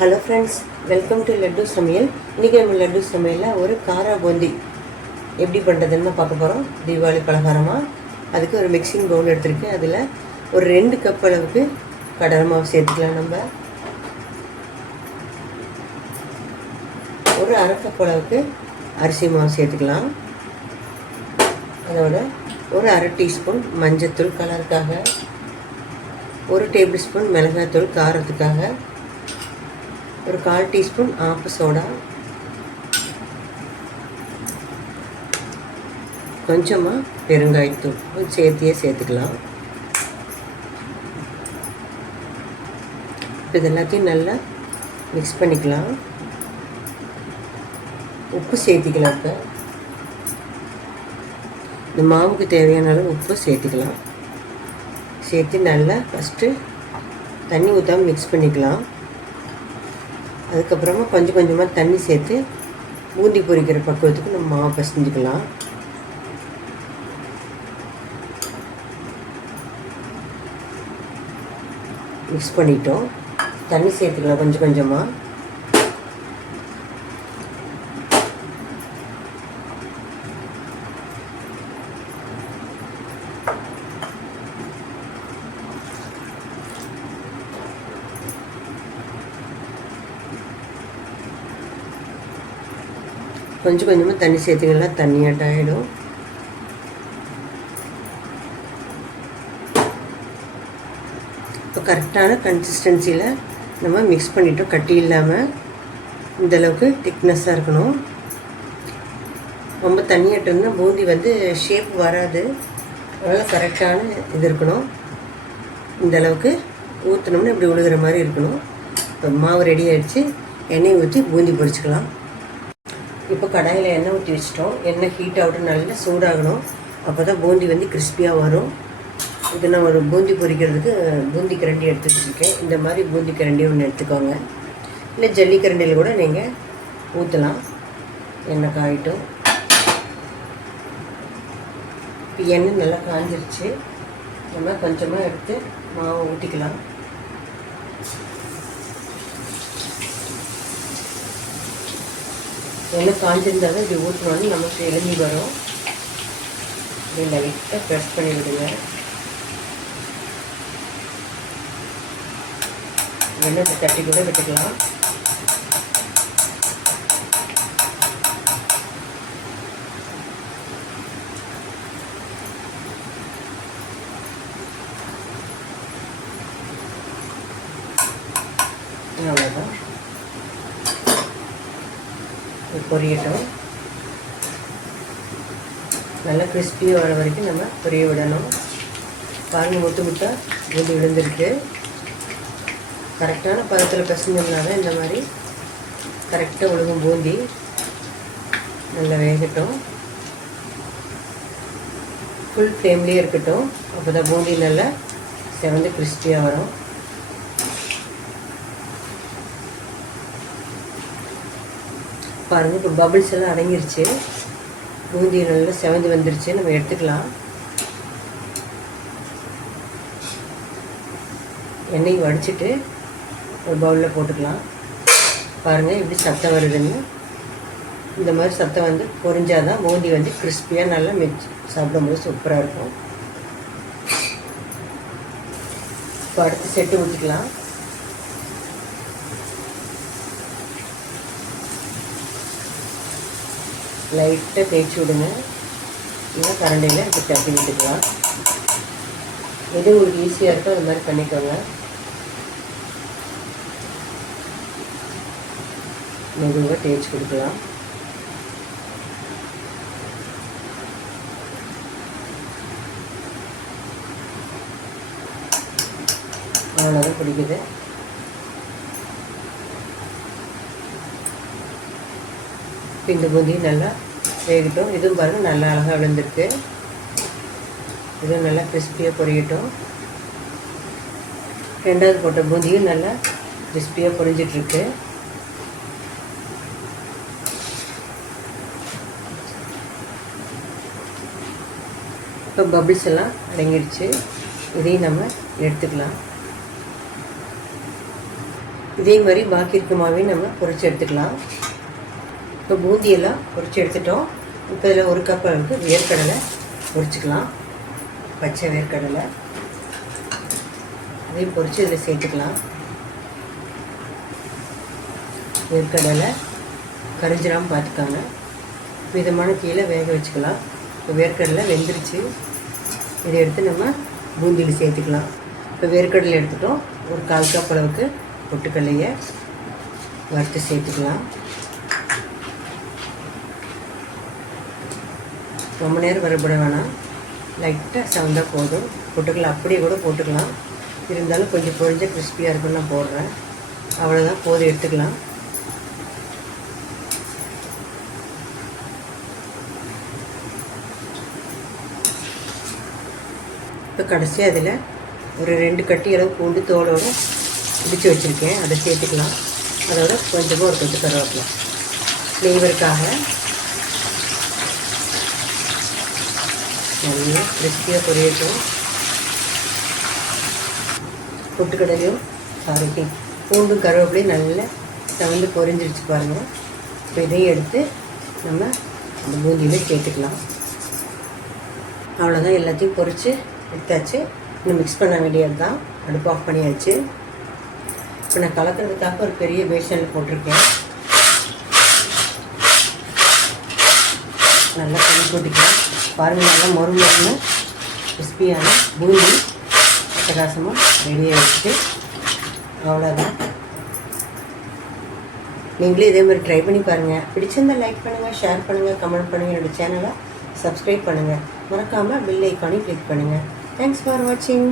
Hello friends welcome to Laddu சமையல் இன்றைக்கி நம்ம லட்டு சமையலில் ஒரு காரா பூந்தி எப்படி பண்ணுறதுன்னு பார்க்க போகிறோம் தீபாவளி பலகாரமாக அதுக்கு ஒரு மிக்சிங் பவுல் எடுத்திருக்கேன். அதில் ஒரு ரெண்டு கப் அளவுக்கு கடலை மாவு சேர்த்துக்கலாம் நம்ம. ஒரு அரை கப் அளவுக்கு அரிசி மாவு சேர்த்துக்கலாம். அதோட ஒரு அரை டீஸ்பூன் மஞ்சத்தூள் கலருக்காக. ஒரு டேபிள் ஸ்பூன் மிளகாய்த்தூள் காரத்துக்காக. ஒரு கால் டீஸ்பூன் ஆப்பு சோடா. கொஞ்சமாக பெருங்காயத்தூள் கொஞ்சம் சேர்த்தியே சேர்த்துக்கலாம். இது எல்லாத்தையும் நல்லா மிக்ஸ் பண்ணிக்கலாம். உப்பு சேர்த்திக்கலாம் இப்போ. இந்த மாவுக்கு தேவையான அளவு உப்பு சேர்த்துக்கலாம். சேர்த்து நல்லா ஃபஸ்ட்டு தண்ணி ஊற்றாமல் மிக்ஸ் பண்ணிக்கலாம். அதுக்கப்புறமா கொஞ்சம் கொஞ்சமாக தண்ணி சேர்த்து பூந்தி பொரிக்கிற பக்குவத்துக்கு நம்ம மாவு பசஞ்சிக்கலாம். மிக்ஸ் பண்ணிட்டோம். தண்ணி சேர்த்துக்கலாம் கொஞ்சம் கொஞ்சமாக கொஞ்சம் கொஞ்சமாக தண்ணி சேர்த்துக்கலாம் தண்ணியாட்டம் ஆகிடும் இப்போ கரெக்டான கன்சிஸ்டன்சியில் நம்ம மிக்ஸ் பண்ணிட்டோம். கட்டி இல்லாமல் இந்தளவுக்கு திக்னஸ்ஸாக இருக்கணும். ரொம்ப தண்ணியாட்டம்னா பூந்தி வந்து ஷேப் வராது. அதனால் கரெக்டான இது இருக்கணும். இந்த அளவுக்கு ஊற்றினோம்னா இப்படி விழுகிற மாதிரி இருக்கணும். இப்போ மாவு ரெடி ஆகிடுச்சு எண்ணெய் ஊற்றி பூந்தி பொரிச்சுக்கலாம். இப்போ கடாயில் எண்ணெய் ஊற்றி வச்சிட்டோம். எண்ணெய் ஹீட் ஆகட்டும் நல்லா சூடாகணும். அப்போ தான் பூந்தி வந்து கிறிஸ்பியாக வரும். இது நான் ஒரு பூந்தி பொரிக்கிறதுக்கு பூந்தி கரண்டி எடுத்து வச்சுருக்கேன். இந்த மாதிரி பூந்தி கரண்டி ஒன்று எடுத்துக்கோங்க. இல்லை ஜல்லி கரண்டியில் கூட நீங்கள் ஊற்றலாம் எண்ணெய் காயிட்டும். இப்போ எண்ணெய் நல்லா காஞ்சிருச்சு. நம்ம கொஞ்சமாக எடுத்து மாவு ஊற்றிக்கலாம் எண்ணெய் காஞ்சிருந்தால் தான் இப்படி ஊற்றினோன்னு நமக்கு எழுதி வரும். இப்படி லைட்டாக ப்ரெஸ் பண்ணி விடுங்க. எண்ணெய் தட்டி கூட விட்டுக்கலாம் அவ்வளோதான் பொரியட்டும். நல்லா கிறிஸ்பியாக வர வரைக்கும் நம்ம பொரிய விடணும். பாருங்கள் முட்டு முட்டாக பூந்தி விழுந்திருக்கு. கரெக்டான பதத்தில் பிசைஞ்சோம்னா தான் இந்த மாதிரி கரெக்டாக விழுகும் பூந்தி நல்லா வேகட்டும். ஃபுல் ஃப்ளேம்லேயே இருக்கட்டும். அப்போ தான் பூந்தி நல்லா செவந்து கிறிஸ்பியாக வரும். பாருங்கள் இப்போ பபிள்ஸ் எல்லாம் அடங்கிருச்சு. பூந்தி நல்லா செவந்து வந்துருச்சு. நம்ம எடுத்துக்கலாம். எண்ணெய் வடிச்சிட்டு ஒரு பவுலில் போட்டுக்கலாம். பாருங்கள் எப்படி சத்தம் வருதுன்னு. இந்த மாதிரி சத்தம் வந்து பொறிஞ்சால் தான் பூந்தி வந்து கிறிஸ்பியாக நல்லா மிச் சாப்பிடும்போது சூப்பராக இருக்கும். இப்போ அடுத்து செட்டு ஊற்றிக்கலாம் லைட்டாக தேய்ச்சி விடுங்க. இல்லை கரண்டையில் இப்போ தட்டி விட்டுக்கலாம். எது உங்களுக்கு ஈஸியாக இருக்கோ அது மாதிரி பண்ணிக்கோங்க. மெதுவாக தேய்ச்சி கொடுக்கலாம். அவ்வளோதான் பிடிக்குது. இந்த பூந்தியும் நல்லா வேகட்டும். இதுவும் பாருங்கள் நல்லா அழகாக விழுந்திருக்கு. இதுவும் நல்லா கிறிஸ்பியாக பொரியட்டும். ரெண்டாவது போட்ட பூந்தியும் நல்லா கிறிஸ்பியாக பொரிஞ்சிட்ருக்கு. இப்போ பபிள்ஸ் எல்லாம் அடங்கிடுச்சு இதையும் நம்ம எடுத்துக்கலாம். இதே மாதிரி பாக்கி இருக்குமாவே நம்ம பொறிச்சு எடுத்துக்கலாம். இப்போ பூந்தியெல்லாம் பொறிச்சு எடுத்துட்டோம். இப்போ இதில் ஒரு கப் அளவுக்கு வேர்க்கடலை பொரிச்சுக்கலாம். பச்சை வேர்க்கடலை. அதையும் பொரித்து இதில் சேர்த்துக்கலாம். வேர்க்கடலை கரிஞ்சிடாமல் பார்த்துக்காங்க. விதமான கீழே வேக வச்சுக்கலாம். இப்போ வேர்க்கடலை வெந்துருச்சு. இதை எடுத்து நம்ம பூந்தியில் சேர்த்துக்கலாம். இப்போ வேர்க்கடலை எடுத்துட்டோம். ஒரு கால் கப் அளவுக்கு பொட்டுக்கல்லையை வறுத்து சேர்த்துக்கலாம். ரொம்ப நேரம் வறுபட வேணாம். லைட்டாக சவுண்டாக போதும். போட்டுக்கலாம் அப்படியே கூட போட்டுக்கலாம். இருந்தாலும் கொஞ்சம் பொழிஞ்ச கிறிஸ்பியாக இருக்குன்னு நான் போடுறேன். அவ்வளோதான் போதும் எடுத்துக்கலாம். இப்போ கடைசியாக அதில் ஒரு ரெண்டு கட்டி அளவு பூண்டு தோலோட இடித்து வச்சுருக்கேன். அதை சேர்த்துக்கலாம். அதோட கொஞ்சமாக ஒரு கொஞ்சம் கருவேப்பிலை. ஃப்ளேவருக்காக நல்லா கிறிஸ்பியாக பொரியட்டும். பொட்டுக்கடலையும் சாரிக்கு பூண்டும் கருவேப்பிலையும் நல்லா செவந்து பொரிஞ்சிருச்சு பாருங்கள் இப்போ இதையும் எடுத்து நம்ம அந்த பூந்தியில் சேர்த்துக்கலாம். அவ்வளோதான் எல்லாத்தையும் பொரித்து எடுத்தாச்சு. இன்னும் மிக்ஸ் பண்ண வேண்டியது தான் அடுப்பு ஆஃப் பண்ணியாச்சு. இப்போ நான் கலக்கிறதுக்காக ஒரு பெரிய பேஷனில் போட்டிருக்கேன். நல்லா கறி போட்டுக்கிறேன் பாருங்கள் நல்லா மொறு மொறுன்னு கிறிஸ்பியான பூந்தி பிரகாசமாக ரெடியாக வச்சுட்டு அவ்வளோதான் நீங்களே இதே மாதிரி ட்ரை பண்ணி பாருங்கள் பிடிச்சிருந்தா லைக் பண்ணுங்கள் ஷேர் பண்ணுங்கள் கமெண்ட் பண்ணுங்கள் என்னோடய சேனலை சப்ஸ்கிரைப் பண்ணுங்கள் மறக்காமல் பில் ஐக்கானையும் கிளிக் பண்ணுங்கள் தேங்க்ஸ் ஃபார் வாட்சிங்